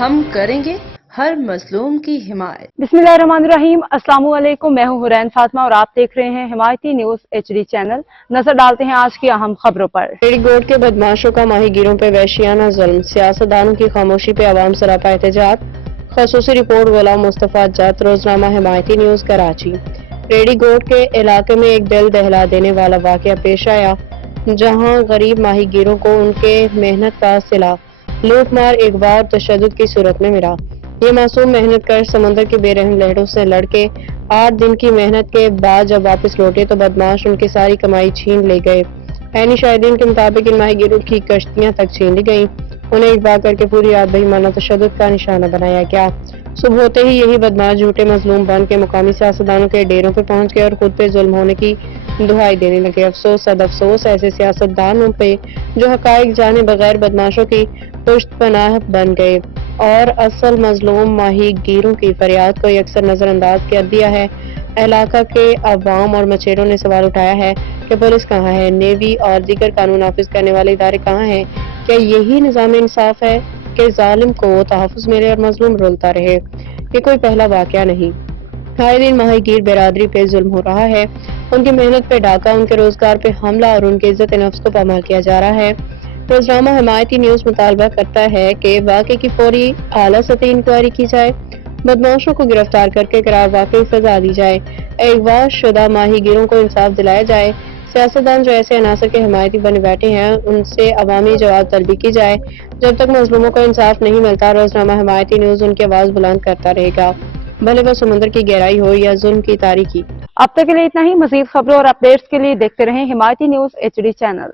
ہم کریں گے ہر مظلوم کی حمایت۔ बिस्मिल्लाहिर्रहमानिर्रहीम। अस्सलाम वालेकुम। मैं हूं हुरैन फातिमा और आप देख रहे हैं हिमायती न्यूज HD चैनल। नजर डालते हैं आज की अहम खबरों पर। रेडीगोट के बदमाशों का माहीगीरों पर वहशियाना जुल्म, सियासतदानों की खामोशी पे आवाम सरापा एहतजाज। खसूसी रिपोर्ट गुलाम मुस्तफा जत, रोजनामा हिमायती न्यूज कराची। रेडीगोट के इलाके में एक दिल दहला देने वाला वाकया पेश आया, जहां गरीब माहीगीरों को उनके मेहनत का सिला लूटमार, अगवा और तशद्दुद की सूरत में मिला। ये मासूम मेहनत कर समंदर की बेरहम लहरों से लड़के 8 दिन की मेहनत के बाद जब वापस लौटे तो बदमाश उनकी सारी कमाई छीन ले गए। ऐनी शाहिदीन के मुताबिक इन माहीगीरों की कश्तियां तक छीन ली गईं। उन्हें अगवा करके पूरी रात बेईमाना तशद्दुद का निशाना बनाया गया। सुबह होते ही यही बदमाश झूठे मजलूम बन के मुकामी सियासतदानों के डेरों पे पहुंच गए और खुद पे जुल्म होने की दुहाई देने लगे। अफसोस सद अफसोस ऐसे सियासतदानों पे जो हकाइक जाने बगैर बदमाशों की पुश्त पनाह बन गए और असल मजलूम माहीगीरों की फरियाद को अक्सर नजरअंदाज कर दिया है। इलाका के अवाम और मछेरों ने सवाल उठाया है कि पुलिस कहाँ है, नेवी और दीगर कानून नाफिज करने वाले इदारे कहाँ हैं? क्या यही निज़ाम इंसाफ है कि जालिम को तहफ़्फ़ुज़ मिले और मजलूम रुलता रहे? ये कोई पहला वाकया नहीं। आए दिन माहीगीर बिरादरी पे जुल्म हो रहा है, उनकी मेहनत पे डाका, उनके रोजगार पे हमला और उनके इज्जत नफ्स को पामाल किया जा रहा है। रोजनामा हिमायती न्यूज मुतालबा करता है कि वाक़े की फौरी आला सतही इंक्वायरी की जाए, बदमाशों को गिरफ्तार करके करार वाकई सजा दी जाए, अगवा शुदा माहीगीरों को इंसाफ दिलाया जाए। सियासतदान जो ऐसे अनासर के हिमायती बने बैठे हैं उनसे अवामी जवाब तलबी की जाए। जब तक मजलूमों को इंसाफ नहीं मिलता रोजनामा हिमायती न्यूज उनकी आवाज बुलंद करता रहेगा, भले वह समुद्र की गहराई हो या जुल्म की तारीकी। अब तक के लिए इतना ही। मजीद खबरों और अपडेट्स के लिए देखते रहें हिमायती न्यूज HD चैनल।